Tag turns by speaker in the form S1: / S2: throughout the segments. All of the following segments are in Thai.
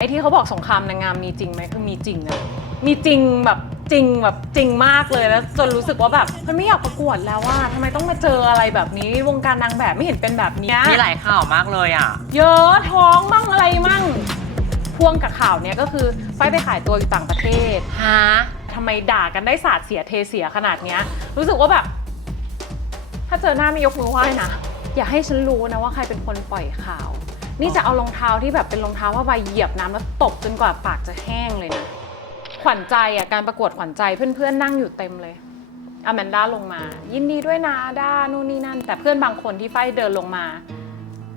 S1: ไอ้ที่เขาบอกสงครามนางงามมีจริงไหมคือมีจริงนะมีจริงแบบจริงแบบจริงมากเลยแล้วจนรู้สึกว่าแบบมันไม่อยากประกวดแล้วว่าทำไมต้องมาเจออะไรแบบนี้ วงการนางแบบไม่เห็นเป็นแบบเนี้ย
S2: มีหลายข่าวมากเลยอะ
S1: เยอะท้องมั่งอะไรมั่งพ่วงกับข่าวเนี้ยก็คือไฟไปขายตัวอยู่ต่างประเทศ
S2: ฮะ
S1: ทำไมด่ากันได้สาดเสียเทเสียขนาดเนี้ย รู้สึกว่าแบบ ถ้าเจอหน้าไม่ยกมือไหว้นะอย่าให้ฉันรู้นะว่าใครเป็นคนปล่อยข่าว นี่จะเอารองเท้าที่แบบเป็นรองเท้าว่าใบเหยียบน้ำแล้วตบจนกว่าปากจะแห้งเลยนะ ขวัญใจอะการประกวดขวัญใจเพื่อนๆนั่งอยู่เต็มเลยอแมนด้าลงมา ยินดีด้วยนะด้านู่นนี่นั่น แต่เพื่อนบางคนที่ไฟเดินลงมา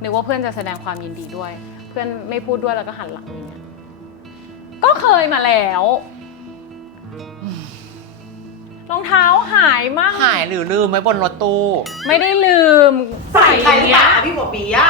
S1: นึกว่าเพื่อนจะแสดงความยินดีด้วย เพื่อนไม่พูดด้วยแล้วก็หันหลังอย่างเงี้ยก็เคยมาแล้วรองเท้าหายมาก
S2: หายหรือลืมไว้บนรถตู้
S1: ไม่ได้ลืม
S3: ใส่ใคร
S1: เนี้ย
S3: ตาพี่บัวปีอะ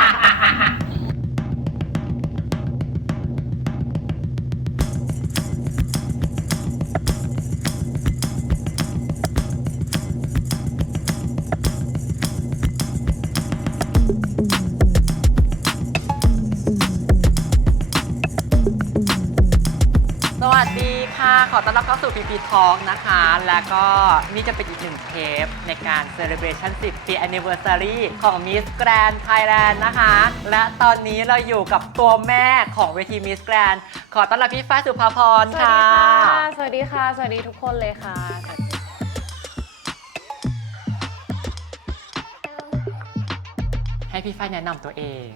S2: ขอต้อนรับเข้าสู่ PP Talk นะคะ แล้วก็นี่จะเป็นอีกหนึ่งเทปในการ Celebration 10 ปี Anniversary ของ Miss Grand Thailand นะคะ และตอนนี้เราอยู่กับตัวแม่ของเวที Miss Grand ขอต้อนรับพี่ฟ้ายสุภาพร
S1: สวัส
S2: ค่ะ
S1: ดีค่ะ สวัสดีค่ะ สวัสดีทุกคนเลยค่ะ
S2: ให้พี่ฟ้ายแนะนำตัวเอง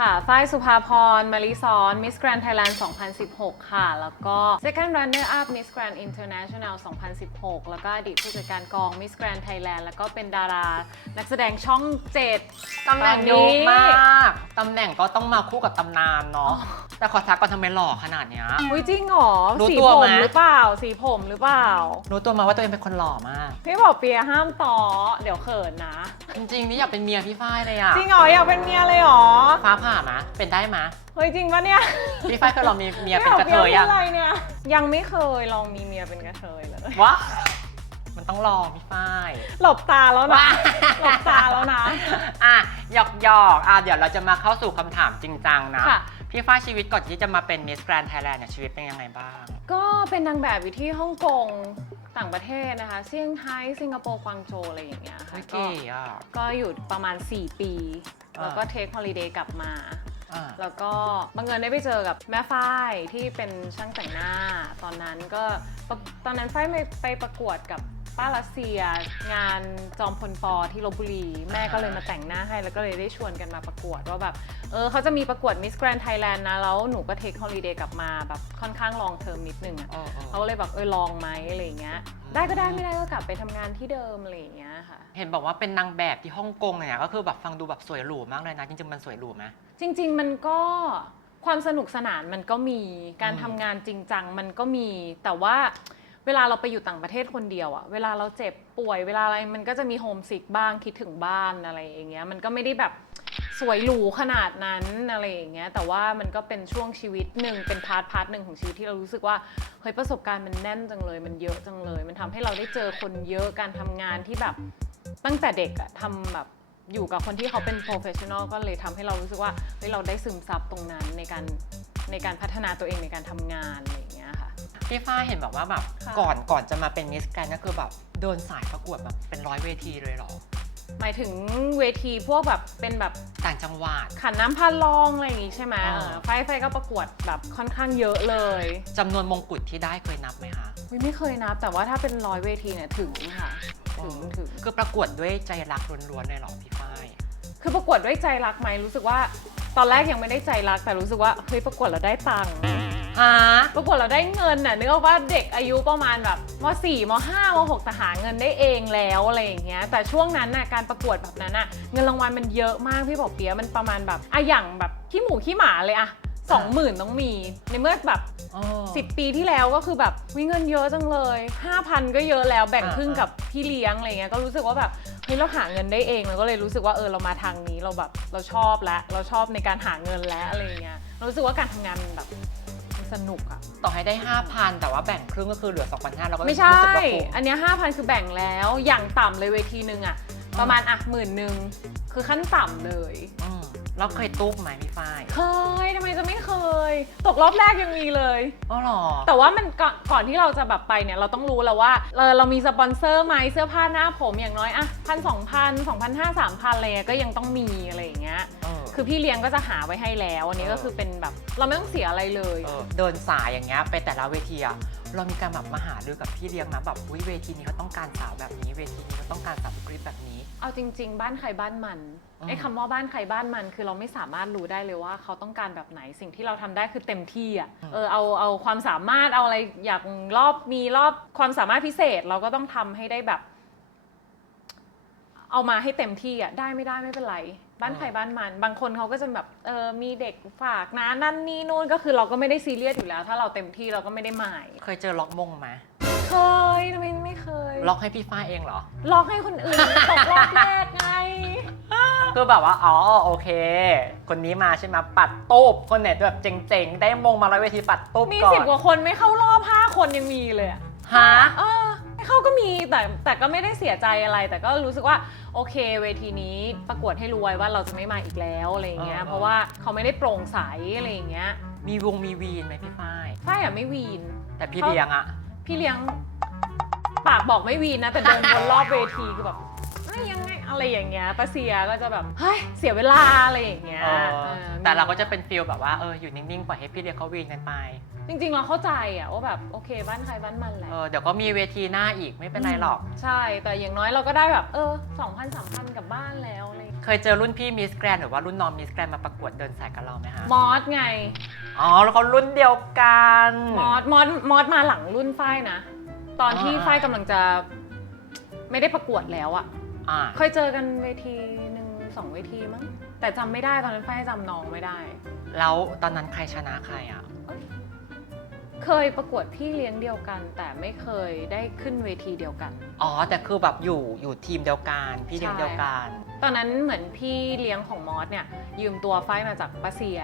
S1: ค่ะ ฝ้ายสุภาพรมาริซอนมิสแกรน d ์ไทยแลนด์2016 ค่ะ แล้วก็ Second Runner Up Miss Grand International 2016 แล้วก็อดีตผู้จัดการกอง Miss Grand Thailand แล้วก็เป็นดารา นักแสดงช่อง 7
S2: ตำแหน่งเยอะมาก ตำแหน่งก็ต้องมาคู่กับตำนานเนาะ แต่ขอทักก่อนทำไมหล่อขนาดเนี้ย
S1: อุ้ยจริงเหรอ
S2: รู้
S1: สี
S2: ตัว
S1: ผม
S2: ไหม
S1: หรือเปล่า สีผมหรือเปล่า
S2: รู้ตัวมาว่าตัวเองเป็นคนหล่อมาก
S1: พี่บอกเปียห้ามต่อเดี๋ยวเขินนะ
S2: จริงๆนี่อยากเป็นเมียพี่ฝ้ายเลยอะ
S1: จริงเหรออยากเป็นเมียเลยเหรอ
S2: ฟ้าผ่ามะเป็นได้มะ
S1: เฮ้ยจริงปะเนี่ย
S2: พี่ฝ้ายเคยลองมีเมียเป็นกระเทยยัง
S1: ไม่อาอะไรเนี่ยยังไม่เคยลองมีเมียเป็นกระเทยเลย
S2: วะ มันต้องลองพี่ฝ้าย
S1: หลบตาแล้วนะ
S2: ว้า
S1: หลบตาแล้วนะ
S2: อะหยอกหยอกๆอะเดี๋ยวเราจะมาเข้าสู่คำถามจริงจังนะ
S1: ค่ะ
S2: พี่ฝ้ายชีวิตก่อนที่จะมาเป็น Miss Grand Thailand เนี่ยชีวิตเป็นยังไงบ้าง
S1: ก็เป็นนางแบบอยู่ที่ฮ่องกงต่างประเทศนะคะเซี่ยงไฮ้สิงคโปร์กวางโจวอะไรอย่างเงี้ยค่ะ
S2: เฮ้ย
S1: ก็
S2: เก๋อะ
S1: ก็อยู่ประมาณ 4 ปี
S2: อ่า
S1: แล้วก็เทคฮอลิเดย์กลับมา
S2: อะ
S1: แล้วก็บังเอิญได้ไปเจอกับแม่ฝ้ายที่เป็นช่างแต่งหน้า ตอนนั้นก็ปะตอนนั้นฝ้ายไปไปประกวดกับ ป้ารัสเซีย งานจอมพลปอที่ลบบุรี แม่ก็เลยมาแต่งหน้าให้ แล้วก็เลยได้ชวนกันมาประกวดว่าแบบ เออเขาจะมีประกวด Miss Grand Thailand นะ แล้วหนูก็เทคฮอลิเดย์กลับมาแบบค่อนข้างลองเทอมนิดนึงอะ
S2: เออเออ
S1: เขาก็เลยแบบเออลองไหมอะไรอย่างเงี้ย ได้ก็ได้ไม่ได้ก็กลับไปทำงานที่เดิมอะไรอย่างเงี้ยค่ะ
S2: เห็นบอกว่าเป็นนางแบบที่ฮ่องกงเนี่ยก็คือแบบฟังดูแบบสวยหรูมากเลยนะ จริงๆมันสวยหรูไหม
S1: จริงๆ มันก็ความสนุกสนานมันก็มีการ
S2: อืม
S1: ทำงานจริงจังมันก็มีแต่ว่าเวลาเราไปอยู่ต่างประเทศคนเดียวอะเวลาเราเจ็บป่วย เวลาอะไรมันก็จะมีโฮมซิกบ้างคิดถึงบ้านอะไรอย่างเงี้ยมันก็ไม่ได้แบบสวยหรูขนาดนั้นอะไรอย่างเงี้ยแต่ว่ามันก็เป็นช่วงชีวิตหนึ่งเป็นพาร์ทพาร์ทหนึ่งของชีวิตที่เรารู้สึกว่าเฮ้ยประสบการณ์มันแน่นจังเลย มันเยอะจังเลย มันทำให้เราได้เจอคนเยอะการทำงานที่แบบตั้งแต่เด็กอะทำแบบอยู่กับคนที่เขาเป็น professional ก็เลยทำให้เรารู้สึกว่าเฮ้ยเราได้ซึมซับตรงนั้นในการในการพัฒนาตัวเองในการทำงานอะไรอย่างเงี้ยค่ะ
S2: พี่ฝ้ายเห็นแบบว่าแบบ
S1: ค่ะ
S2: ก่อนก่อนจะมาเป็น Miss Grand ก็คือแบบเดินสายประกวดแบบเป็นร้อยเวทีเลยเหรอ
S1: หมายถึงเวทีพวกแบบเป็นแบบ
S2: ต่างจังหวัด
S1: ขันน้ำพันลองอะไรอย่างงี้ใช่ไหม
S2: อ่า
S1: เออไฟไฟก็ประกวดแบบค่อนข้างเยอะเลย
S2: จำนวนมงกุฎที่ได้เคยนับไหมคะ
S1: อุ๊ยไม่เคยนับ แต่ว่าถ้าเป็นร้อยเวทีเนี่ยถึงค่ะ ถึงถึง
S2: คือประกวดด้วยใจรักล้วนๆเลยเหรอพี่ฝ้าย
S1: คือประกวดด้วยใจรักไหมรู้สึกว่าตอนแรกยังไม่ได้ใจรัก แต่รู้สึกว่าเฮ้ยประกวดแล้วได้ตังค์
S2: ฮะ
S1: ปรากฏเราได้เงินน่ะนึกว่าเด็กอายุประมาณแบบม .4 ม .5 ม .6 แต่หาเงินได้เองแล้วอะไรอย่างเงี้ยแต่ช่วงนั้นน่ะการประกวดแบบนั้นน่ะเงินรางวัลมันเยอะมากพี่บอกเปียะมันประมาณแบบอะอย่างแบบขี้หมูขี้หมาเลยอะสองหมื่นต้องมี ในเมื่อแบบ
S2: อ๋อ
S1: 10 ปีที่แล้วก็คือแบบวิเงินเยอะจังเลย 5,000 ก็เยอะแล้วแบ่ง
S2: อ่า
S1: ครึ่งกับพี่เลี้ยงอะไรเงี้ยก็รู้สึกว่าแบบเฮ้ยเราหาเงินได้เองเราก็เลยรู้สึกว่าเออเรามาทางนี้เราแบบเราชอบแล้วเราชอบในการหาเงินแล้วอะไรเงี้ยเรารู้สึกว่าการทำงานมันแบบมัน สนุกอะ
S2: ต่อให้ได้ 5,000 แต่ว่าแบ่งครึ่งก็คือเหลือ2,500เราก็
S1: ไม่ใช่
S2: รู้สึกว่าคุ้ม
S1: อันเนี้ห้าพันคือแบ่งแล้ว อย่างต่ำเลยเวทีหนึ่งอะประมาณอะหมื่นหนึ่งคือขั้นต่ำเลย
S2: อืม แล้วเคยตุ๊บไหมพี่ฝ้าย
S1: เคยทำไมจะไม่เคย ตกรอบแรกยังมีเลย
S2: อ๋อเหรอ
S1: แต่ว่ามันก่อนก่อนที่เราจะแบบไปเนี่ยเราต้องรู้แล้วว่าเราเรามีสปอนเซอร์ไหมเสื้อผ้าหน้าผมอย่างน้อยอะพันสองพันสองพันห้าสามพันอะไรเงี้ยก็ยังต้องมีอะไรอย่างเงี้ย
S2: เออ
S1: คือพี่เลี้ยงก็จะหาไว้ให้แล้ว อันนี้ก็คือเป็นแบบ เราไม่ต้องเสียอะไรเลย
S2: เออเดินสายอย่างเงี้ยไปแต่ละเวทีอะ เรามีการแบบมาหารือกับพี่เลี้ยงนะแบบอุ้ยเวทีนี้เขาต้องการสาวแบบนี้เวทีนี้เขาต้องการสาวบุคลิกแบบนี้
S1: เอาจริง ๆ บ้านใครบ้านมัน
S2: อืม
S1: ไอ้คำว่าบ้านใครบ้านมัน คือเราไม่สามารถรู้ได้เลยว่าเขาต้องการแบบไหนสิ่งที่เราทำได้คือเต็มที่อะเออเอาเอาความสามารถเอาอะไรอยากรอบมีรอบความสามารถพิเศษเราก็ต้องทำให้ได้แบบ เอามาให้เต็มที่อะได้ไม่ได้ไม่เป็นไร บ้านใครบ้านมัน บางคนเขาก็จะแบบเออมีเด็กฝากนะนั่นนี่นู่นก็คือเราก็ไม่ได้ซีเรียสอยู่แล้ว ถ้าเราเต็มที่เราก็ไม่ได้หมาย
S2: เคยเจอล็อกมงไหม
S1: เคยทำไมไม่เคย
S2: ล็อกให้พี่ฝ้ายเองเหรอ
S1: ล็อกให้คนอื่นตกรอบแรกไง
S2: คือแบบว่า อ๋อ โอเค คนนี้มาใช่ไหมปัดตูบคนไหนแบบเจ๋งๆ ได้มงมาร้อยเวทีปัดตูบ
S1: มี
S2: ก่อน
S1: สิบกว่าคนไม่เข้ารอบห้าคนยังมีเลยอะ
S2: ฮะ
S1: เออไม่ เข้าก็มีแต่แต่ก็ไม่ได้เสียใจอะไร แต่ก็รู้สึกว่าโอเค เวทีนี้ประกวดให้รู้ไว้ว่าเราจะไม่มาอีกแล้วอะไรอย่างเงี้ย
S2: เออ
S1: เพราะว่าเขาไม่ได้โปร่งใสอะไรอย่างเงี้ย
S2: มีวงมีวีนไหมพี่ฝ้าย
S1: ฝ้ายอะไม่วีน
S2: แต่พี่เลี้ยงอะ
S1: พี่เลี้ยง ปากบอกไม่วีนนะ แต่เดินวนรอบเวทีคือแบบเอ้ยยังไง อะไรอย่างเงี้ยปาเซียก็จะแบบเฮ้ยเสียเวลาอะไรอย่างเงี้ย
S2: เออ
S1: เออ
S2: แต่เราก็จะเป็นฟิลแบบว่าเอออยู่นิ่งๆปล่อยให้พี่เลี้ยงเขาวีนกันไป
S1: จริงๆ เราเข้าใจอะว่าแบบโอเคบ้านใครบ้านมันแหละ
S2: เออเดี๋ยวก็มีเวทีหน้าอีกไม่เป็นไรหรอก
S1: ใช่ แต่อย่างน้อยเราก็ได้แบบเออสองพันสามพันกลับบ้านแล้วอะไรอย่างเงี้ย
S2: เคยเจอรุ่นพี่มิสแกรนหรือว่ารุ่นน้องมิสแกรนมาประกวดเดินสายกับเราไหมคะ
S1: มอสไง
S2: อ๋อแล้วเขารุ่นเดียวกัน
S1: มอสมอสมอสมาหลังรุ่นฝ้ายนะ ตอนที่
S2: อ่า
S1: ฝ้ายกำลังจะไม่ได้ประกวดแล้วอะ
S2: อ่า
S1: เคยเจอกันเวทีหนึ่งสองเวทีมั้ง แต่จำไม่ได้ตอนนั้นฝ้ายจำน้องไม่ได้
S2: แล้วตอนนั้นใครชนะใครอะ
S1: เคยประกวดพี่เลี้ยงเดียวกัน แต่ไม่เคยได้ขึ้นเวทีเดียวกัน
S2: อ๋อ แต่คือแบบอยู่อยู่ทีมเดียวกัน พี่เลี้ยง
S1: ใช่
S2: เดียวกัน
S1: ตอนนั้นเหมือนพี่เลี้ยงของมอสเนี่ย ยืมตัวฝ้ายมาจากปาเซีย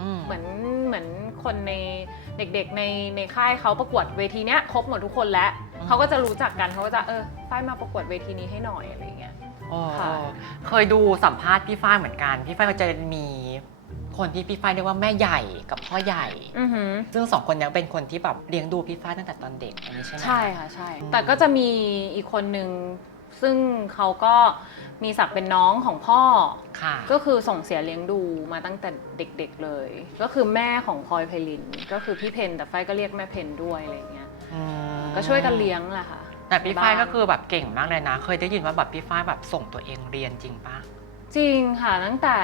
S2: อืม
S1: เหมือนเหมือนคนในเด็กๆในในค่ายเขาประกวดเวทีเนี้ยครบหมดทุกคนแล้ว
S2: อืม
S1: เขาก็จะรู้จักกันเขาก็จะเออฝ้ายมาประกวดเวทีนี้ให้หน่อยอะไรเงี้ย
S2: โอ้
S1: ค่ะ
S2: เคยดูสัมภาษณ์พี่ฝ้ายเหมือนกัน พี่ฝ้ายก็จะมีคนที่พี่ฝ้ายเรียกว่าแม่ใหญ่กับพ่อใหญ่
S1: อือหือ
S2: ซึ่งสองคนเนี้เป็นคนที่แบบเลี้ยงดูพี่ฝ้ายตั้งแต่ตอนเด็กอันนี้ใช่ไหม
S1: ใช่ค่ะใช่
S2: อืม
S1: แต่ก็จะมีอีกคนนึงซึ่งเขาก็มีศักดิ์เป็นน้องของพ่อ
S2: ค่ะ
S1: ก็คือส่งเสียเลี้ยงดูมาตั้งแต่เด็กๆเลย ก็คือแม่ของพลอยไพลิน ก็คือพี่เพนแต่ฝ้ายก็เรียกแม่เพนด้วยอะไรเงี้ย
S2: อืม
S1: ก็ช่วยกันเลี้ยงแหละค่ะ
S2: แต่พี่ฝ้าย
S1: บ้น
S2: ก็คือแบบเก่งมากเลยนะ เคยได้ยินว่าแบบพี่ฝ้ายแบบส่งตัวเองเรียนจริงปะ
S1: จริงค่ะตั้งแต่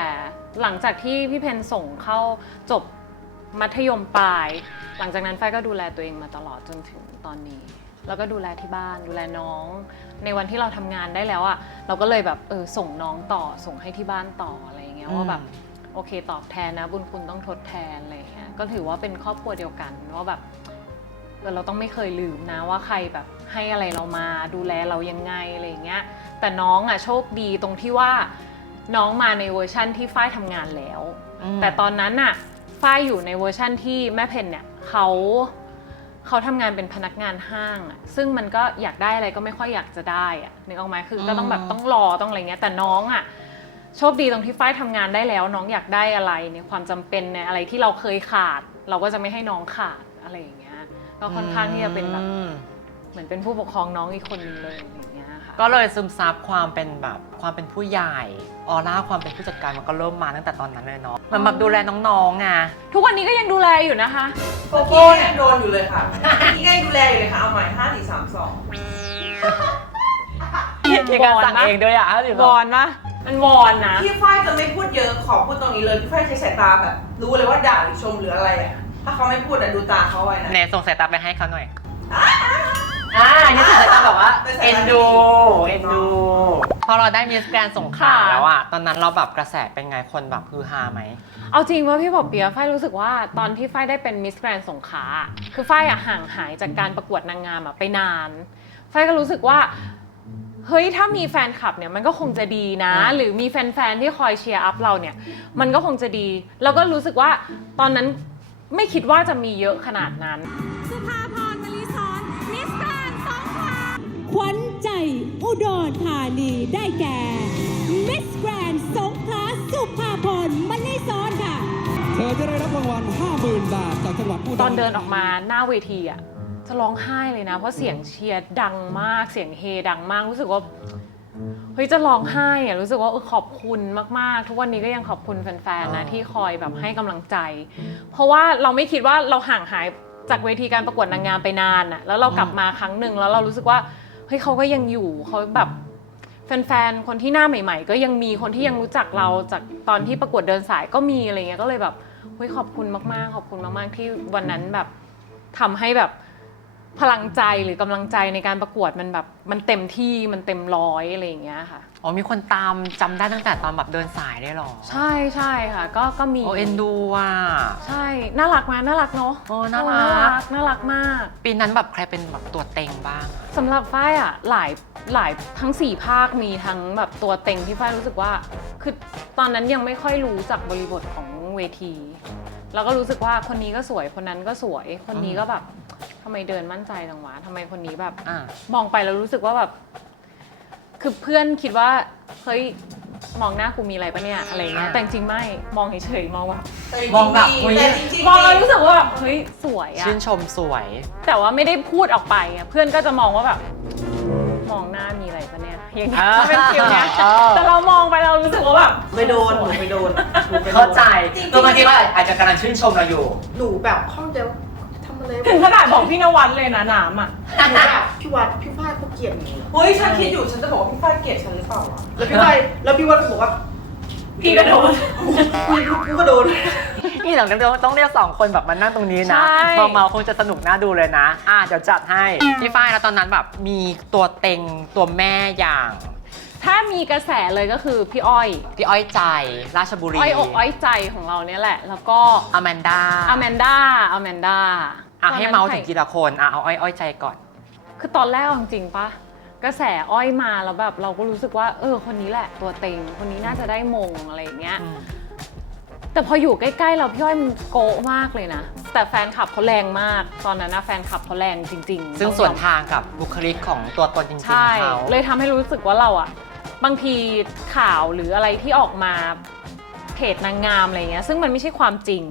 S1: หลังจากที่พี่เพนส่งเข้าจบมัธยมปลาย หลังจากนั้นฝ้ายก็ดูแลตัวเองมาตลอดจนถึงตอนนี้ แล้วก็ดูแลที่บ้านดูแลน้อง ในวันที่เราทำงานได้แล้วอะเราก็เลยแบบเออส่งน้องต่อส่งให้ที่บ้านต่ออะไรอย่างเงี้ยว่าแบบโอเคตอบแทนนะบุญคุณต้องทดแทนอะไรอย่างเงี้ยก็ถือว่าเป็นครอบครัวเดียวกันว่าแบบ เออเราต้องไม่เคยลืมนะว่าใครแบบให้อะไรเรามาดูแลเรายังไงอะไรอย่างเงี้ยแต่น้องอะโชคดีตรงที่ว่าน้องมาในเวอร์ชั่นที่ฝ้ายทำงานแล้ว
S2: อืม
S1: แต่ตอนนั้นน่ะฝ้ายอยู่ในเวอร์ชั่นที่แม่เพนเนี่ยเขาเขาทำงานเป็นพนักงานห้างอะซึ่งมันก็อยากได้อะไรก็ไม่ค่อยอยากจะได้อะนึกออกไหมคือก็ต้องแบบต้องรอต้องอะไรเงี้ยแต่น้องอะโชคดีตรงที่ฝ้ายทำงานได้แล้ว น้องอยากได้อะไรเนี่ยความจำเป็นเนี่ยอะไรที่เราเคยขาด เราก็จะไม่ให้น้องขาดอะไรอย่างเงี้ย ก็ค่อนข้างที่จะเป็นแบบ
S2: อืม
S1: เหมือนเป็นผู้ปกครองน้องอีกคนนึงเลยอย่างเงี้ยค่ะ
S2: ก็เลยซึมซับความเป็นแบบความเป็นผู้ใหญ่ออร่าความเป็นผู้จัดการมันก็เริ่มมาตั้งแต่ตอนนั้นเลยเนาะมันแบบดูแลน้องๆไง
S1: ทุกวันนี้ก็ยังดูแลอยู่นะคะ
S3: โกโก้ยังโดนอยู่เลยค่ะพี่ก็ยังดูแลอยู่เลยค่ะ เอาใหม่ห้าสี่สามสอง
S2: มีการสั่งเองด้วยอะหรือ
S1: วอนปะมันวอนนะ
S3: พี่ฝ้ายจะไม่พูดเยอะ ขอพูดตรงนี้เลย พี่ฝ้ายใช้สายตาแบบ รู้เลยว่าด่าหรือชมหรืออะไรอะ ถ้าเขาไม่พูดอะดูตาเขาไว้นะ
S2: เนส่งสายตาไปให้เขาหน่อย อ่าอันนี้ส่งสายตาแบบว่า
S3: เป็นสายตา
S2: เอ็นดู เอ็นดู พอเราได้มิสแกรนสงขลา
S1: ค่ะ
S2: แล้วอะตอนนั้นเราแบบกระแสเป็นไงคนแบบฮือฮาไหม
S1: เอาจริงว่าพี่บอกเปียฝ้ายรู้สึกว่าตอนที่ฝ้ายได้เป็นมิสแกรนสงขลาอะคือฝ้ายอะห่างหายจากการประกวดนางงามอะไปนานฝ้ายก็รู้สึกว่า เฮ้ยถ้ามีแฟนคลับเนี่ยมันก็คงจะดีนะ
S2: อืม
S1: หรือมีแฟนๆที่คอยเชียร์อัพเราเนี่ย มันก็คงจะดี แล้วก็รู้สึกว่าตอนนั้น ไม่คิดว่าจะมีเยอะขนาดนั้น
S4: สุภาพรมลิสอนมิสแกรนด์สงขลาขวัญใจอุดรธานีได้แก่ มิสแกรนด์สงขลาสุสุภาพรมันนี่ซ้อนค่ะ
S5: เธอจะได้รับรางวัล 50,000 บาทจากจังหวัดอุดร
S1: ตอนเดินออกมาหน้าเวทีอะจะร้องไห้เลยนะ เพราะเสียงเชียร์ดังมากเสียงเฮดังมากรู้สึกว่า เฮ้ยจะร้องไห้อะรู้สึกว่าเออขอบคุณมากๆ ทุกวันนี้ก็ยังขอบคุณแฟนๆนะที่คอยแบบให้กำลังใจ เพราะว่าเราไม่คิดว่าเราห่างหายจากเวทีการประกวดนางงามไปนานอะแล้วเรากลับมาครั้งหนึ่งแล้วเรารู้สึกว่าเฮ้ยเขาก็ยังอยู่เขาแบบแฟนๆคนที่หน้าใหม่ ๆ ก็ยังมีคนที่ยังรู้จักเราจากตอนที่ประกวดเดินสายก็มีอะไรเงี้ยก็เลยแบบเฮ้ยขอบคุณมากๆ ขอบคุณมากๆ ที่วันนั้นแบบทำให้แบบ พลังใจหรือกำลังใจในการประกวดมันแบบมันเต็มที่มันเต็มร้อยอะไรอย่างเงี้ยค่ะ
S2: อ๋อมีคนตามจำได้ตั้งแต่ตอนแบบเดินสายได้หรอ
S1: ใช่ใช่ค่ะ ก็ก็มี
S2: โอเอ็นดูอะ
S1: ใช่น่ารักไหมน่ารักเนาะ
S2: โอ้น่ารัก
S1: กน่ารักมาก
S2: ปีนั้นแบบใครเป็นแบบตัวเต็งบ้างอะ
S1: สำหรับฝ้ายอะหลายหลายทั้งสี่ภาคมีทั้งแบบตัวเต็งที่ฝ้ายรู้สึกว่า คือตอนนั้นยังไม่ค่อยรู้จากบริบทของเวที แล้วก็รู้สึกว่าคนนี้ก็สวยคนนั้นก็สวย คนนี้ก็แบบ ทำไมเดินมั่นใจจังวะทำไมคนนี้แบบ
S2: อะ
S1: มองไปแล้วรู้สึกว่าแบบ คือเพื่อนคิดว่าเฮ้ยมองหน้ากูมีอะไรปะเนี่ยอะไรเงี้ยแต่จริงๆไม่มองเฉยๆมองแบบ
S3: แต่จริ
S2: มองแบบ
S3: ดี
S2: อุ๊ย
S3: แต่จริงๆ
S1: มองแล้วรู้สึกว่าแบบเฮ้ยสวยอะ
S2: ชื่นชมสวย
S1: แต่ว่าไม่ได้พูดออกไปอะเพื่อนก็จะมองว่าแบบ มองหน้ามีอะไรปะเนี่ยอย่างเงี้ย
S2: อ่า
S1: เป็นฟิลเนี้ย
S2: เออ
S1: แต่เรามองไปเรารู้สึกว่าแบบ
S3: ไปโดนหนูไปโดนหนูไปโดน
S2: เข้าใจ
S3: จริงๆ
S2: ตัวบางทีว่าอาจจะกำลังชื่นชมเราอยู่
S6: หนูแบบข้องใจว่า ทำอะไร
S1: ถึงขนาดบอกพี่นวัดเลยนะน้ำอะ
S6: หนูแบบพี่วัดพี่ฝ้ายเขาเกลียดหนู
S3: เฮ้ยฉันคิดอยู่ฉันจะบอกว่าพี่ฝ้ายเกลียดฉันหรือเปล่าวะ
S6: แล้วพี่ฝ้ายแล้วพี่วัดก็บอกว่า
S1: พี่ก็โดน
S6: กูกูก็โดน
S2: นี่หลังจากนี้ต้องเรียกสองคนแบบมานั่งตรงนี้นะ
S1: ใช่
S2: เมาเมาๆคงจะสนุกน่าดูเลยนะ อะเดี๋ยวจัดให้พี่ฝ้ายแล้วตอนนั้นแบบมีตัวเต็งตัวแม่อย่าง
S1: ถ้ามีกระแสเลยก็คือพี่อ้อย
S2: พี่อ้อยใจ ราชบุรี
S1: อ้อยอกอ้อยใจของเราเนี่ยแหละ แล้วก็
S2: อแมนดา
S1: อแมนด้าอแมนด้า
S2: อะให้เมาส์ถึงทีละคนอะเอาอ้อยอ้อยใจก่อน
S1: คือตอนแรกเอาจริงๆปะกระแสอ้อยมาแล้วแบบเราก็รู้สึกว่า เออ คนนี้แหละตัวเต็ง คนนี้น่าจะได้มงอะไรอย่างเงี้ย แต่พออยู่ใกล้ๆเราพี่อ้อยมันโกะมากเลยนะ แต่แฟนคลับเขาแรงมาก ตอนนั้นนะแฟนคลับเขาแรงจริงๆ
S2: ซึ่ง
S1: ต้องยอม
S2: ส่วนทางกับบุคลิกของตัวตนจริงๆ
S1: ใช่
S2: เขา
S1: เลยทำให้รู้สึกว่าเราอะบางทีข่าวหรืออะไรที่ออกมาเพจนางงามอะไรเงี้ยซึ่งมันไม่ใช่ความจริง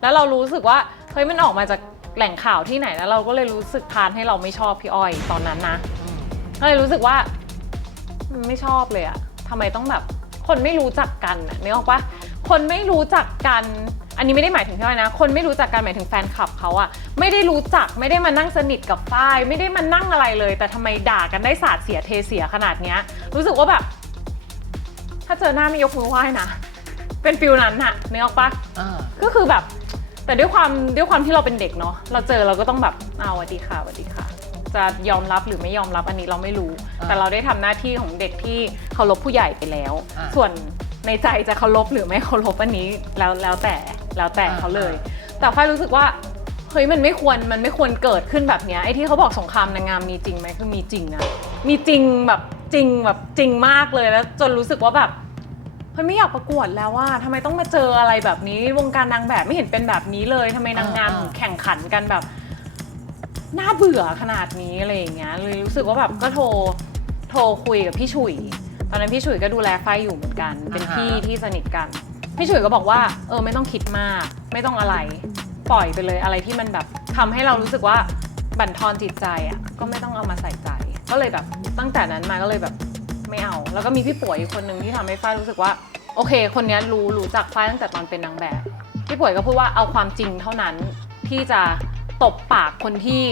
S1: แล้วเรารู้สึกว่าเฮ้ยมันออกมาจาก แหล่งข่าวที่ไหนแล้วเราก็เลยรู้สึกพานให้เราไม่ชอบพี่อ้อยตอนนั้นนะ
S2: อืม
S1: ก็เลยรู้สึกว่ามันไม่ชอบเลยอะทำไมต้องแบบคนไม่รู้จักกันอะนึกออกปะคนไม่รู้จักกัน อันนี้ไม่ได้หมายถึงพี่อ้อยนะ คนไม่รู้จักกันหมายถึงแฟนคลับเขาอะไม่ได้รู้จักไม่ได้มานั่งสนิทกับฝ้าย ไม่ได้มานั่งอะไรเลย แต่ทำไมด่ากันได้สาดเสียเทเสียขนาดเนี้ย รู้สึกว่าแบบ ถ้าเจอหน้าไม่ยกมือไหว้นะเป็นฟิลนั้นอะนึกออกปะ
S2: อ่า
S1: ก็คือแบบ แต่ด้วยความด้วยความที่เราเป็นเด็กเนาะเราเจอเราก็ต้องแบบเอาสวัสดีค่ะสวัสดีค่ะ จะยอมรับหรือไม่ยอมรับอันนี้เราไม่รู้
S2: อ่า
S1: แต่เราได้ทำหน้าที่ของเด็กที่เคารพผู้ใหญ่ไปแล้ว
S2: อ่า
S1: ส่วนในใจจะเคารพหรือไม่เคารพอันนี้แล้วแล้วแต่แล้วแต่
S2: อ่า
S1: เขาเลย แต่ฝ้ายรู้สึกว่าเฮ้ยมันไม่ควรมันไม่ควรเกิดขึ้นแบบเนี้ยไอ้ที่เขาบอกสงครามนางงามมีจริงไหมคือมีจริงนะมีจริงแบบจริงแบบจริงมากเลยแล้วจนรู้สึกว่าแบบเฮ้ยไม่อยากประกวดแล้วว่าทำไมต้องมาเจออะไรแบบนี้ วงการนางแบบไม่เห็นเป็นแบบนี้เลยทำไมนางงาม
S2: อ่า
S1: ถึงแข่งขันกันแบบน่าเบื่อขนาดนี้อะไรอย่างเงี้ยเลยรู้สึกว่าแบบก็โทรโทรคุยกับพี่ฉุย ตอนนั้นพี่ฉุยก็ดูแลไฟอยู่เหมือนกัน เป็นพี่ที่สนิทกัน พี่ฉุยก็บอกว่า เออไม่ต้องคิดมาก ไม่ต้องอะไร ปล่อยไปเลยอะไรที่มันแบบทำให้เรารู้สึกว่าบั่นทอนจิตใจอะก็ไม่ต้องเอามาใส่ใจ ก็เลยแบบตั้งแต่นั้นมาก็เลยแบบ ไม่เอา แล้วก็มีพี่ป่วยอีกคนนึงที่ทำให้ฝ้ายรู้สึกว่า โอเค คนเนี้ยรู้รู้จักฝ้ายตั้งแต่ตอนเป็นนางแบบ พี่ป่วยก็พูดว่าเอาความจริงเท่านั้นที่จะตบปากคนที่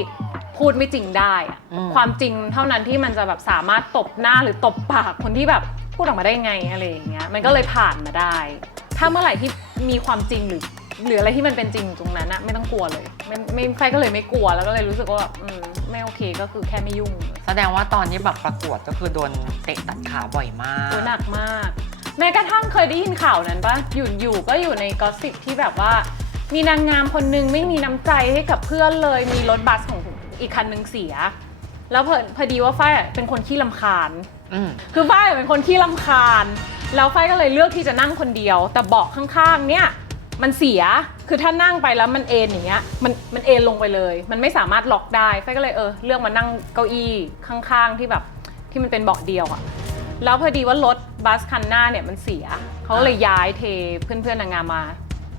S1: พูดไม่จริงได้อะ
S2: อืม
S1: ความจริงเท่านั้นที่มันจะแบบสามารถตบหน้าหรือตบปากคนที่แบบพูดออกมาได้ไงอะไรอย่างเงี้ยมันก็เลยผ่านมาได้ ถ้าเมื่อไหร่ที่มีความจริงหรือ หรืออะไรที่มันเป็นจริงตรงนั้นอะไม่ต้องกลัวเลยไม่ไม่ไฟก็เลยไม่กลัวแล้วก็เลยรู้สึกว่าแบบอืมไม่โอเคก็คือแค่ไม่ยุ่ง
S2: แสดงว่าตอนนี้แบบประกวดก็คือโดนเตะตัดขาบ่อยมาก
S1: โอ้หนักมาก แม้กระทั่งเคยได้ยินข่าวนั้นปะอยู่อยู่ก็อยู่ในกอสซิปที่แบบว่า มีนางงามคนหนึงไม่มีน้ำใจให้กับเพื่อนเลย มีรถบัสของอีกคันหนึงเสีย แล้วพอพอดีว่าฝ้ายอะเป็นคนขี้ลำคาญ
S2: อืม
S1: คือฝ้ายเป็นคนขี้ลำคาญ แล้วฝ้ายก็เลยเลือกที่จะนั่งคนเดียว แต่เบาะข้างๆ เนี่ย มันเสีย คือถ้านั่งไปแล้วมันเอ็นอย่างเงี้ย มันมันเอ็นลงไปเลย มันไม่สามารถล็อกได้ฝ้ายก็เลยเออเลือกมานั่งเก้าอี้ข้างๆที่แบบที่มันเป็นเบาะเดียวอะแล้วพอดีว่ารถบัสคันหน้าเนี่ยมันเสีย เขาก็เลยย้ายเทเพื่อนๆนางงามมา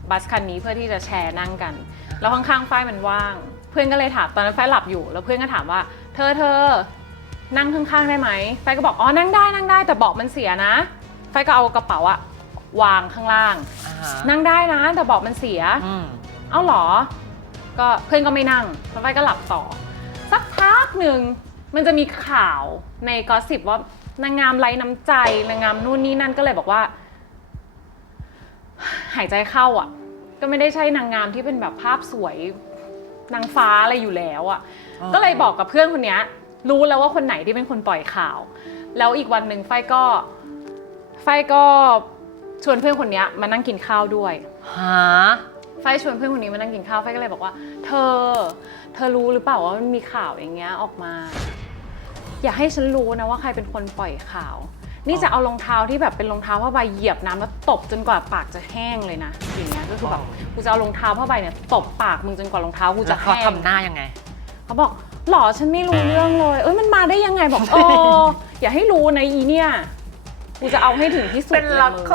S1: บัสคันนี้เพื่อที่จะแชร์นั่งกัน แล้วข้างๆฝ้ายมันว่าง เพื่อนก็เลยถามตอนนั้นฝ้ายหลับอยู่ แล้วเพื่อนก็ถามว่า เธอเธอนั่งข้างๆได้ไหมฝ้ายก็บอกอ๋อนั่งได้นั่งได้แต่เบาะมันเสียนะฝ้ายก็เอากระเป๋าอะ วางข้างล่าง
S2: อ่าฮะ
S1: นั่งได้นะแต่เบาะมันเสีย
S2: อืม
S1: เอ้าเหรอ ก็เพื่อนก็ไม่นั่งแล้วฝ้ายก็หลับต่อ สักพักหนึ่งมันจะมีข่าวในกอสซิบว่านางงามไร้น้ำใจ นางงามนู่นนี่นั่นก็เลยบอกว่า หายใจเข้าอะ ก็ไม่ได้ใช่นางงามที่เป็นแบบภาพสวยนางฟ้าอะไรอยู่แล้วอะ
S2: อ๋อ
S1: ก็เลยบอกกับเพื่อนคนเนี้ย รู้แล้วว่าคนไหนที่เป็นคนปล่อยข่าว แล้วอีกวันหนึ่งฝ้ายก็ฝ้ายก็ ชวนเพื่อนคนเนี้ยมานั่งกินข้าวด้วย
S2: ฮะ
S1: ไฟชวนเพื่อนคนนี้มานั่งกินข้าวไฟก็เลยบอกว่า เธอ เธอรู้หรือเปล่าว่ามันมีข่าวอย่างเงี้ยออกมา อย่าให้ฉันรู้นะว่าใครเป็นคนปล่อยข่าว นี่จะเอารองเท้าที่แบบเป็นรองเท้าผ้าใบเหยียบน้ำแล้วตบจนกว่าปากจะแห้งเลยนะอย่างเงี้ยก็คือแบบกูจะเอารองเท้าผ้าใบเนี่ยตบปากมึงจนกว่ารองเท้ากู
S2: แล้
S1: จะ
S2: วเขา
S1: แห้ง
S2: ทำหน้ายังไง
S1: เขาบอกหรอฉันไม่รู้เรื่องเลย เอ้ยมันมาได้ยังไงบอกเออ อย่าให้รู้นะอีเนี่ย กูจะเอาให้ถึงที่สุด
S2: เป็น
S1: ย
S2: ละ
S1: มึง
S2: ค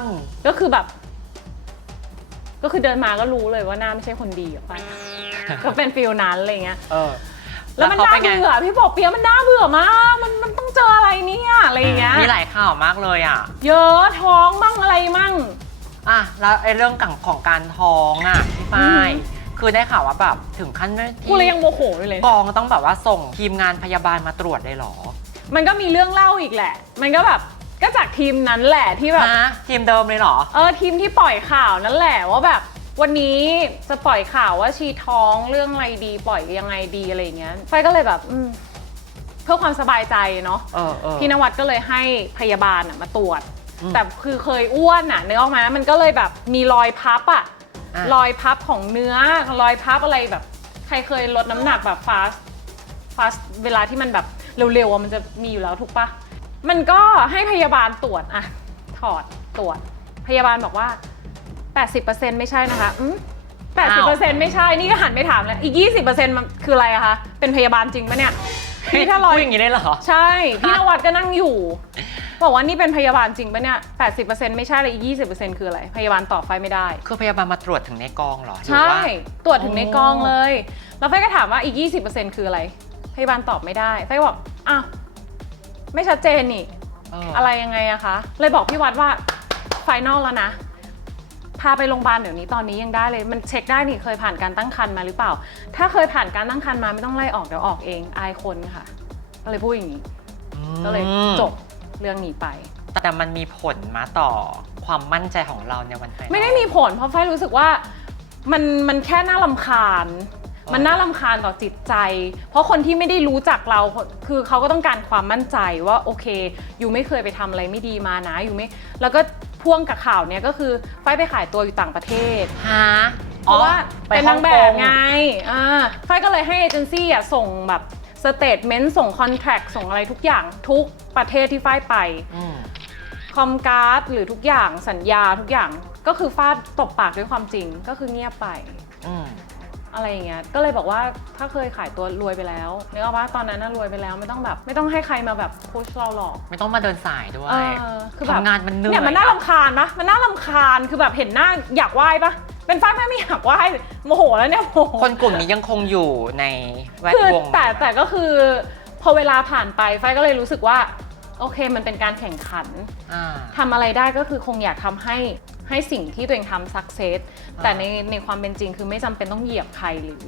S2: ร
S1: ก็คือแบบ ก็คือเดินมาก็รู้เลยว่าหน้าไม่ใช่คนดีอะไป ก็เป็นฟิลนั้นอะไรเงี้ย
S2: เออ
S1: แล้วมัน
S2: เขา
S1: น่า
S2: เป็นไง
S1: เบื่อพี่บอกเปียะมันน่าเบื่อมาก มันมันต้องเจออะไรเนี่ยอะไรอย่างเงี้ย
S2: มีหลายข่าวมากเลยอะ
S1: เยอะท้องมั่งอะไรมั่ง
S2: อะแล้วไอ้เรื่องของของการท้องอะพี่ฝ้าย
S1: อืม
S2: คือได้ข่าวว่าแบบถึงขั้น
S1: กูเลย
S2: ที่
S1: ยังโมโหอยู่เลย
S2: กองต้องแบบว่าส่งทีมงานพยาบาลมาตรวจเลยเหรอ
S1: มันก็มีเรื่องเล่าอีกแหละ มันก็แบบก็จากทีมนั้นแหละที่แบบ
S2: ฮะทีมเดิมเลยเหรอ
S1: เออทีมที่ปล่อยข่าวนั่นแหละว่าแบบ วันนี้จะปล่อยข่าวว่าชีท้องเรื่องอะไรดีปล่อยยังไงดีอะไรอย่างเงี้ยไฟก็เลยแบบอืมเพื่อความสบายใจเนาะ
S2: เออเออ
S1: พี่นวัดก็เลยให้พยาบาลน่ะมาตรวจ
S2: อืม
S1: แต่คือเคยอ้วนอะนึกออกไหมมันก็เลยแบบมีรอยพับอะ
S2: อะ
S1: รอยพับของเนื้อรอยพับอะไรแบบ ใครเคยลดน้ำหนักแบบฟาสฟาสเวลาที่มันแบบ เร็วๆอะมันจะมีอยู่แล้วถูกปะมันก็ให้พยาบาลตรวจอะถอดตรวจ พยาบาลบอกว่า 80%ไม่ใช่นะคะอืม80%ไม่ใช่ นี่ก็หันไปถามแล้วอีก 20%มันคืออะไรอะคะ เป็นพยาบาลจริงปะเนี่ย พี่ถ้ารอย
S2: พูดอย่างนี้ได้เหรอ
S1: ใช่ พี่นวัดก็นั่งอยู่ บอกว่านี่เป็นพยาบาลจริงปะเนี่ย 80%ไม่ใช่เลยอีก 20%คืออะไร พยาบาลตอบไฟไม่ได้
S2: คือพยาบาลมาตรวจถึงในกองเหรอหรือ
S1: ใช่
S2: ว่า
S1: ตรวจถึงใน
S2: โอ้
S1: กองเลย แล้วไฟก็ถามว่าอีก 20%คืออะไร พยาบาลตอบไม่ได้ไฟก็บอกอ้าวไม่ชัดเจนนี่
S2: เอออ
S1: อะไรยังไงอะคะ เลยบอกพี่วัดว่าไฟนอลแล้วนะ พาไปโรงพยาบาลเดี๋ยวนี้ตอนนี้ยังได้เลย มันเช็คได้นี่เคยผ่านการตั้งครรภ์มาหรือเปล่า ถ้าเคยผ่านการตั้งครรภ์มาไม่ต้องไล่ออกเดี๋ยวออกเองอายคนค่ะ ก็เลยพูดอย่างนี้ก็เลยจบเรื่องนี้ไป
S2: แต่มันมีผลมาต่อความมั่นใจของเราในวันไฟนอล
S1: ไม่ได้มีผลเพราะไฟรู้สึกว่ามันมันแค่น่าลำคาญ
S2: อ
S1: มันน่าลำคาญต่อจิตใจ เพราะคนที่ไม่ได้รู้จักเราคือเขาก็ต้องการความมั่นใจว่าโอเค อยู่ไม่เคยไปทำอะไรไม่ดีมานะอยู่ไม่แล้วก็พ่วงกับข่าวเนี้ยก็คือไฟไปขายตัวอยู่ต่างประเทศ
S2: ฮะ
S1: เพราะว่า
S2: ไป
S1: เป็น
S2: ฮ่
S1: นาง
S2: ก
S1: แบบไงอ่าไฟก็เลยให้เอเจนซี่อะส่งแบบสเตทเมนต์ส่งคอนแทคส่งอะไรทุกอย่างทุกประเทศที่ไฟไป
S2: อืม
S1: คอมการ์ดหรือทุกอย่างสัญญาทุกอย่างก็คือฟาดตบปากด้วยความจริงก็คือเงียบไป
S2: อืม
S1: อะไรอย่างเงี้ยก็เลยบอกว่าถ้าเคยขายตัวรวยไปแล้วนึกออกปะตอนนั้นน่ะรวยไปแล้วไม่ต้องแบบ ไม่ต้องให้ใครมาแบบพุชเราหรอก
S2: ไม่ต้องมาเดินสายด้วย
S1: เออคือแบบ
S2: ทำงานมันเหนื่อย
S1: เนี่ยมันน่ารำคาญปะมันน่ารำคาญคือแบบเห็นหน้าอยากไหว้ปะเป็นฟ้าแม่ไม่อยากไหว้โมโหแล้วเนี่ยโมโห
S2: คนกลุ่มนี้ยังคงอยู่ในแวด
S1: คือ
S2: วง
S1: แต่แต่ก็คือพอเวลาผ่านไปไฟก็เลยรู้สึกว่า โอเคมันเป็นการแข่งขัน
S2: อ่า
S1: ทำอะไรได้ก็คือคงอยากทำให้ ให้สิ่งที่ตัวเองทำสักเซสแต่ในในความเป็นจริงคือไม่จำเป็นต้องเหยียบใครหรือ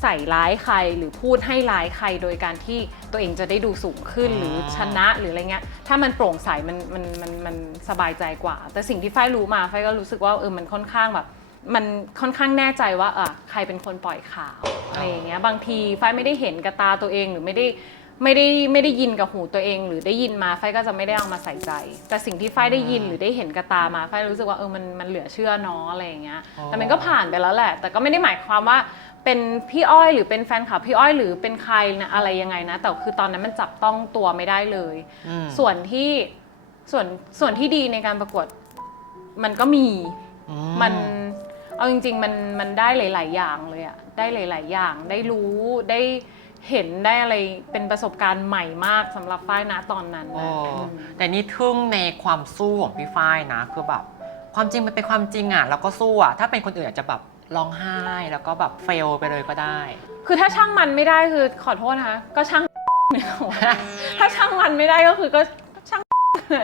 S1: ใส่ร้ายใครหรือพูดให้ร้ายใครโดยการที่ตัวเองจะได้ดูสูงขึ้น
S2: อ๋อ
S1: หรือชนะหรืออะไรเงี้ยถ้ามันโปร่งใสมันมันมันมันสบายใจกว่า แต่สิ่งที่ฝ้ายรู้มาฝ้ายก็รู้สึกว่าเออมันค่อนข้างแบบ มันค่อนข้างแน่ใจว่าเออใครเป็นคนปล่อยข่าวอะไรอย่างเงี้ยบางทีฝ้ายไม่ได้เห็นกับตาตัวเองหรือไม่ได้ ไม่ได้ไม่ได้ยินกับหูตัวเอง หรือได้ยินมาไฟก็จะไม่ได้เอามาใส่ใจ แต่สิ่งที่ไฟได้ยินหรือได้เห็นกับตามาไฟรู้สึกว่าเออมันมันเหลือเชื่อเนาะอะไรอย่างเงี้ย
S2: อ๋อ
S1: แต่มันก็ผ่านไปแล้วแหละ แต่ก็ไม่ได้หมายความว่าเป็นพี่อ้อยหรือเป็นแฟนคลับพี่อ้อยหรือเป็นใครนะอะไรยังไงนะ แต่คือตอนนั้นมันจับต้องตัวไม่ได้เลย
S2: อืม
S1: ส่วนที่ส่วนส่วนที่ดีในการประกวดมันก็มี
S2: อื
S1: มันเอาจริง ๆ มันมันได้หลาย ๆ อย่างเลยอะได้หลาย ๆ อย่างได้รู้ได้ เห็นได้อะไรเป็นประสบการณ์ใหม่มากสำหรับฝ้ายนะตอนนั้น
S2: โอ้
S1: นะอืม
S2: แต่นี่ทึ่งในความสู้ของพี่ฝ้ายนะ คือแบบ ความจริงมันเป็นความจริงอะแล้วก็สู้อะถ้าเป็นคนอื่นอาจจะแบบร้องไห้แล้วก็แบบเฟลไปเลยก็ได้
S1: คือถ้าช่างมันไม่ได้คือขอโทษนะคะก็ช่าง ถ้าช่างมันไม่ได้ก็คือก็ช่าง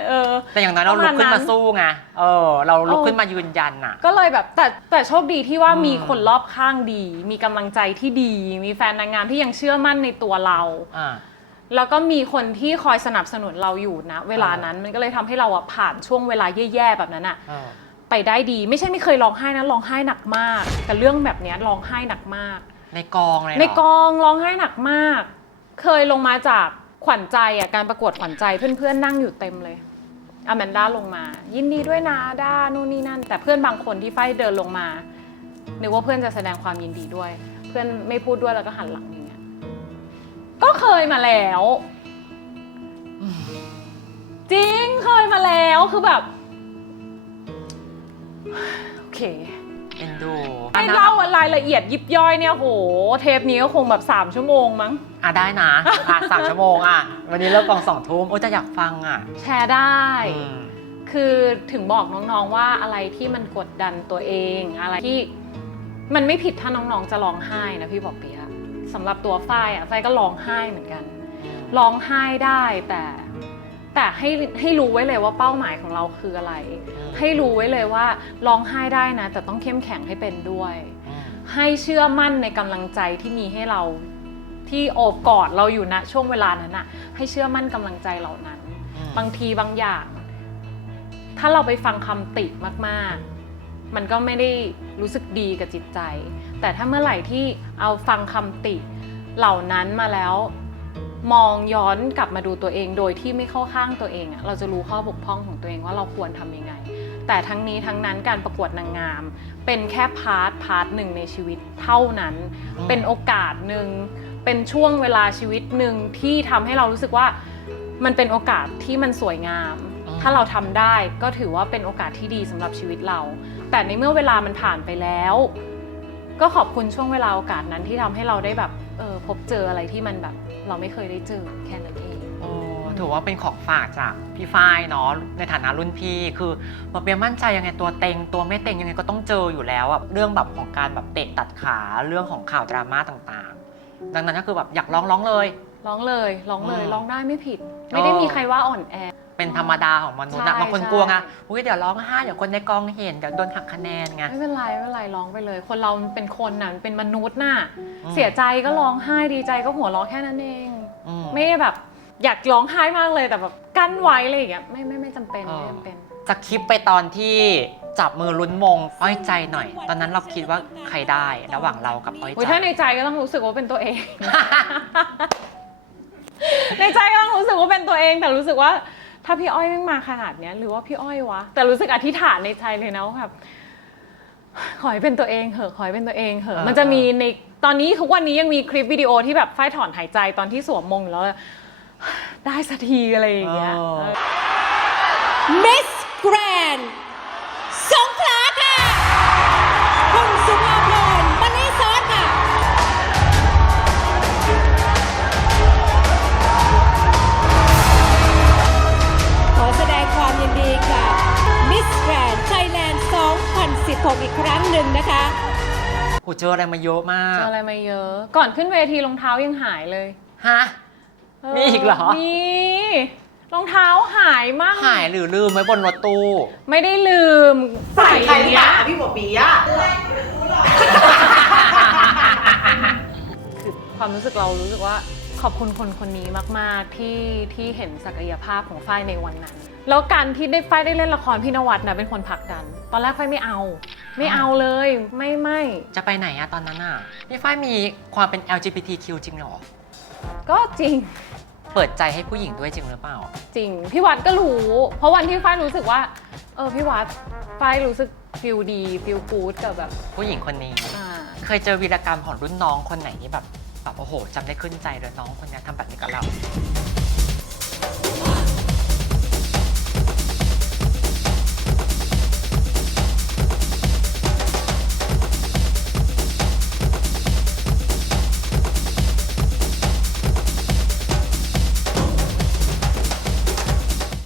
S1: เออ
S2: แต่อย่างน้อยเรา
S1: ประ
S2: ลุ
S1: มาณ
S2: กขึ้นมา
S1: นั้น
S2: สู้ไง เออ เราลุก
S1: เออ
S2: ขึ้นมายืนยันอะ
S1: ก็เลยแบบแต่แต่โชคดีที่ว่า
S2: อืม
S1: มีคนรอบข้างดี มีกำลังใจที่ดี มีแฟนนางงามที่ยังเชื่อมั่นในตัวเรา
S2: อ่า
S1: แล้วก็มีคนที่คอยสนับสนุนเราอยู่นะ เวลานั้นมันก็เลยทำให้เราอะผ่านช่วงเวลาแย่ๆแบบนั้นอะ
S2: เออ
S1: ไปได้ดี ไม่ใช่ไม่เคยร้องไห้นะร้องไห้หนักมาก แต่เรื่องแบบเนี้ยร้องไห้หนักมาก
S2: ในกองเลยเหร
S1: ในกองร้องไห้หนักมาก เคยลงมาจาก ขวัญใจอะการประกวดขวัญใจเพื่อนๆนั่งอยู่เต็มเลยอแมนด้าลงมา ยินดีด้วยนะด้านู่นนี่นั่น แต่เพื่อนบางคนที่ไฟเดินลงมานึกว่าเพื่อนจะแสดงความยินดีด้วย เพื่อนไม่พูดด้วยแล้วก็หันหลังอย่างเงี้ยก็เคยมาแล้ว จริงเคยมาแล้วคือแบบ โอเค
S2: เอ็นดู
S1: ให้เล่ารายละเอียดยิบย่อยเนี่ยโห เทปนี้ก็คงแบบ 3 ชั่วโมงมั้ง
S2: อะได้นะ อะสามชั่วโมงอะ วันนี้เลิกกองสองทุ่มโอ้จะอยากฟังอะ
S1: แชร์ได้
S2: อืม
S1: คือถึงบอกน้องๆว่าอะไรที่มันกดดันตัวเอง อะไรที่มันไม่ผิดถ้าน้องๆจะร้องไห้นะพี่บอกเปียะสำหรับตัวฝ้ายอะฝ้ายก็ร้องไห้เหมือนกันร้องไห้ได้แต่แต่ให้ให้รู้ไว้เลยว่าเป้าหมายของเราคืออะไร
S2: อืม
S1: ให้รู้ไว้เลยว่าร้องไห้ได้นะ แต่ต้องเข้มแข็งให้เป็นด้วย
S2: อืม
S1: ให้เชื่อมั่นในกำลังใจที่มีให้เราที่โอบกอดเราอยู่ณช่วงเวลานั้นน่ะให้เชื่อมั่นกำลังใจเหล่านั้น
S2: อืม
S1: บางทีบางอย่าง ถ้าเราไปฟังคำติมาก ๆ มันก็ไม่ได้รู้สึกดีกับจิตใจ แต่ถ้าเมื่อไหร่ที่เอาฟังคำติเหล่านั้นมาแล้วมองย้อนกลับมาดูตัวเองโดยที่ไม่เข้าข้างตัวเองอะเราจะรู้ข้อบกพร่องของตัวเองว่าเราควรทำยังไง แต่ทั้งนี้ทั้งนั้นการประกวดนางงาม เป็นแค่พาร์ทพาร์ทหนึ่งในชีวิตเท่านั้น
S2: อืม
S1: เป็นโอกาสหนึ่งเป็นช่วงเวลาชีวิตหนึ่งที่ทำให้เรารู้สึกว่ามันเป็นโอกาสที่มันสวยงาม ถ้าเราทำได้ก็ถือว่าเป็นโอกาสที่ดีสำหรับชีวิตเรา แต่ในเมื่อเวลามันผ่านไปแล้ว ก็ขอบคุณช่วงเวลาโอกาสนั้นที่ทำให้เราได้แบบเออพบเจออะไรที่มันแบบเราไม่เคยได้เจอแค่นั้นเอง
S2: โอ้ ถือว่าเป็นของฝากจากพี่ฝ้ายเนาะในฐานะรุ่นพี่ คือหมอเปียมั่นใจยังไงตัวเต็ง ตัวไม่เต็งยังไงก็ต้องเจออยู่แล้วอะเรื่องแบบของการแบบเตะตัดขาเรื่องของข่าวดราม่าต่างๆ ดังนั้นก็คือแบบอยากร้องร้องเลย
S1: ร้องเลยร้องเลย
S2: อืม
S1: ร้องได้ไม่ผิด ไม่ได้มีใครว่าอ่อนแอ
S2: เป็นธรรมดาของมนุษย์อะ
S1: ใช่
S2: บางคน
S1: ใช่
S2: กลัวไงอุ้ยเดี๋ยวร้องไห้เดี๋ยวคนในกองเห็นเดี๋ยวโดนหักคะแนนไง
S1: ไม่เป็นไรไม่เป็นไรร้องไปเลย คนเรามันเป็นคนน่ะมันเป็นมนุษย์น่ะ
S2: อืม
S1: เสียใจก็ร้องไห้ดีใจก็หัวเราะแค่นั้นเอง
S2: อืม
S1: ไม่ได้แบบ อยากร้องไห้มากเลยแต่แบบกั้นไว้อะไรอย่างเงี้ยไม่ไม่ไม่จำเป็น
S2: เออ
S1: ไม่จำเป็น
S2: สคริปต์ไปตอนที่จับมือลุ้นมงอ้อยใจหน่อย ตอนนั้นเราคิดว่าใครได้ระหว่างเรากับอ้อย
S1: อุ๊ย
S2: ใจ
S1: ถ้าในใจก็ต้องรู้สึกว่าเป็นตัวเอง ในใจก็ต้องรู้สึกว่าเป็นตัวเอง แต่รู้สึกว่า ถ้าพี่อ้อยไม่มาขนาดเนี้ย หรือว่าพี่อ้อยวะ แต่รู้สึกอธิษฐานในใจเลยนะว่าแบบขอให้เป็นตัวเองเหอะขอให้เป็นตัวเองเหอะ
S2: อ่ามั
S1: มันจะมีในตอนนี้ทุกวันนี้ยังมีคลิปวิดีโอที่แบบฝ้ายถอนหายใจตอนที่สวมมงอยู่แล้วเลย ได้สักทีอะไรอย่างเงี้ย
S2: เออ
S1: เออ
S4: มิสแกรนสงขลาค่ะ คุณสุภาพรมณีซอสค่ะ ขอแสดงความยินดีกับมิสแกรนไทยแลนด์ 2016 อีกครั้งหนึ่งนะคะ
S2: กูเจออะไรมาเยอะมาก
S1: เจออะไรมาเยอะ ก่อนขึ้นเวทีรองเท้ายังหายเลย
S2: ฮะ มีอีกเหรอ
S1: มีรองเท้าหายมาก
S2: หายหรือลืมไว้บนรถตู้
S1: ไม่ได้ลืม
S6: ใส่ใคร
S1: เนี้
S6: เนี่ยยพี่หมอปีอะ
S1: คือความรู้สึกเรารู้สึกว่าขอบคุณคนคนนี้มาก ๆ ที่ที่เห็นศักยภาพของฝ้ายในวันนั้น แล้วการที่ได้ฝ้ายได้เล่นละครพี่นวัดนะเป็นคนผลักดัน ตอนแรกฝ้ายไม่เอา ไม่เอาเลยไม่ไม่
S2: จะไปไหนอะตอนนั้นอะพี่ฝ้ายมีความเป็น LGBTQ จริงเหรอ
S1: ก็จริง
S2: เปิดใจให้ผู้หญิงด้วยจริงหรือเปล่า
S1: จริง พี่วัดก็รู้ เพราะวันที่ฝ้ายรู้สึกว่า เออพี่วัดฝ้ายรู้สึกฟิลดีฟิลกู๊ดกับแบบ
S2: ผู้หญิงคนนี้
S1: อ่า
S2: เคยเจอวีรกรรมของรุ่นน้องคนไหนที่แบบแบบโอ้โหจำได้ขึ้นใจเลยน้องคนเนี้ยทำแบบนี้กับเรา